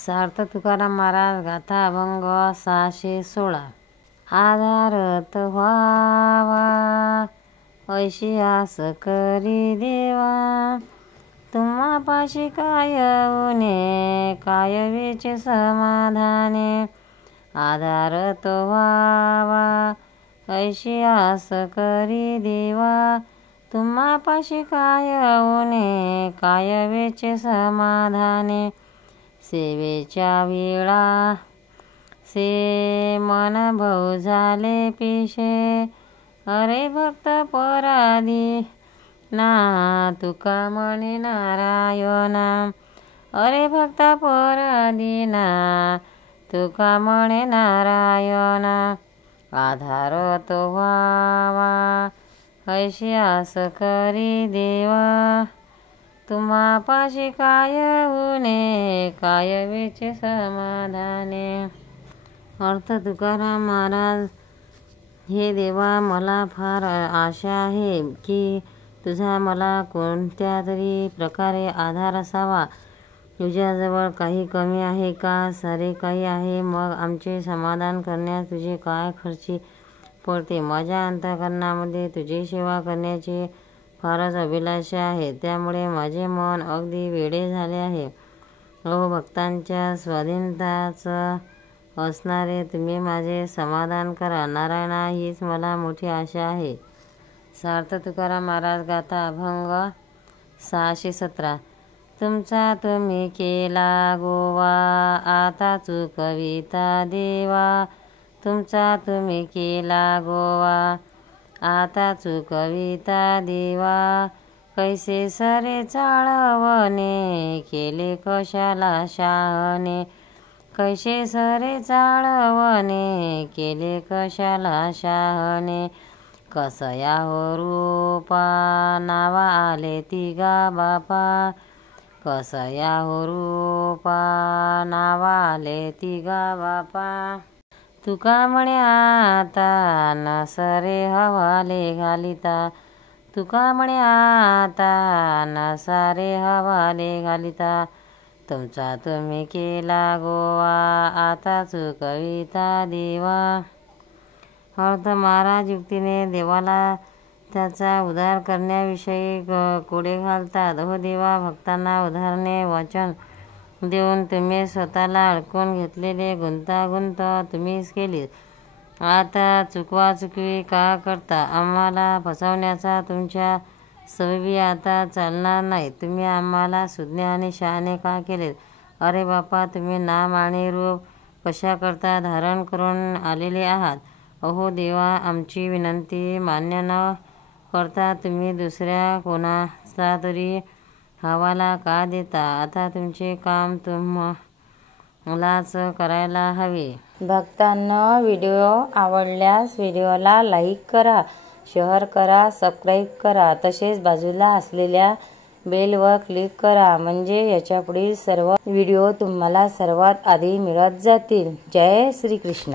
सार्थ तुकाराम महाराज गाथा अभंग 616। आधारत व्हावा ऐशी आस करी देवा, तुम्हापाशी काय उने काय वेचे समाधाने। आधारत व्हावा ऐशी आस करी देवा, तुम्हापाशी काय उने काय वेचे समाधाने। सेवेच्या वेळा से मन भाऊ झाले पिशे, अरे भक्त पराधी ना तुका म्हणे नारायणा। अरे भक्त पराधी ना तुका म्हणे नारायणा। आधार तो व्हावा ऐशी आस करी देवा, तुम्हापाशी काय उने काय वेचे समाधाने। अर्थ तुकाराम महाराज, हे देवा, मला फार आशा आहे की तुझा मला कोणत्या तरी प्रकारे आधार असावा। तुझ्याजवळ काही कमी आहे का? सारे काही आहे, मग आमचे समाधान करण्यास तुझे काय खर्ची पडते। माझ्या अंतःकरणामध्ये तुझी सेवा करण्याची फारच अभिलाषा आहे, त्यामुळे माझे मन अगदी वेडे झाले आहे। अहो भक्तांच्या स्वाधीनताच असणारे तुम्ही माझे समाधान करा। नारायणा, हीच मला मोठी आशा आहे। सार्थ तुकाराम महाराज गाथा अभंग 617। तुमचा तुम्ही केला गोवा, आता चुकविता देवा। तुमचा तुम्ही केला गोवा, आता चुकविता देवा। कैसे सरे चाळवणे केले कशाला शहाणे। कैसे सरे चाळवणे केले कशाला शहाणे। कसया हो रूपा नावा आले तिघा बापा। कसया हो रूपा नावा आले तिघा बापा। तुका म्हणे आता न सरे हवाले घालिता। तुका म्हणे आता न सारे हवाले घालिता। तुमचा तुम्ही केला गोवा, आता चुकविता देवा। अर्थ महाराज युक्तीने देवाला त्याचा उद्धार करण्याविषयी कोडे घालतात। हो देवा, भक्तांना उद्धारणे वचन देऊन तुम्ही स्वतःला अडकून घेतलेले गुंतागुंत तुम्हीच केली, आता चुकवी का करता। आम्हाला फसवण्याचा तुमच्या सवयी आता चालणार नाही। तुम्ही आम्हाला सुज्ञ आणि शहाणे का केलेत। अरे बापा, तुम्ही नाम आणि रूप कशा करता धारण करून आलेले आहात। अहो देवा, आमची विनंती मान्य न करता तुम्ही दुसऱ्या कोणाचा तरी हवाला का देता। आता तुमचे काम तुम्हालाच करायला हवे। भक्तांना व्हिडिओ आवडल्यास व्हिडिओला लाईक करा, शेअर करा, सबस्क्राईब करा, तसेच बाजूला असलेल्या बेलवर क्लिक करा, म्हणजे याच्यापुढील सर्व व्हिडिओ तुम्हाला सर्वात आधी मिळत जातील। जय श्री कृष्ण।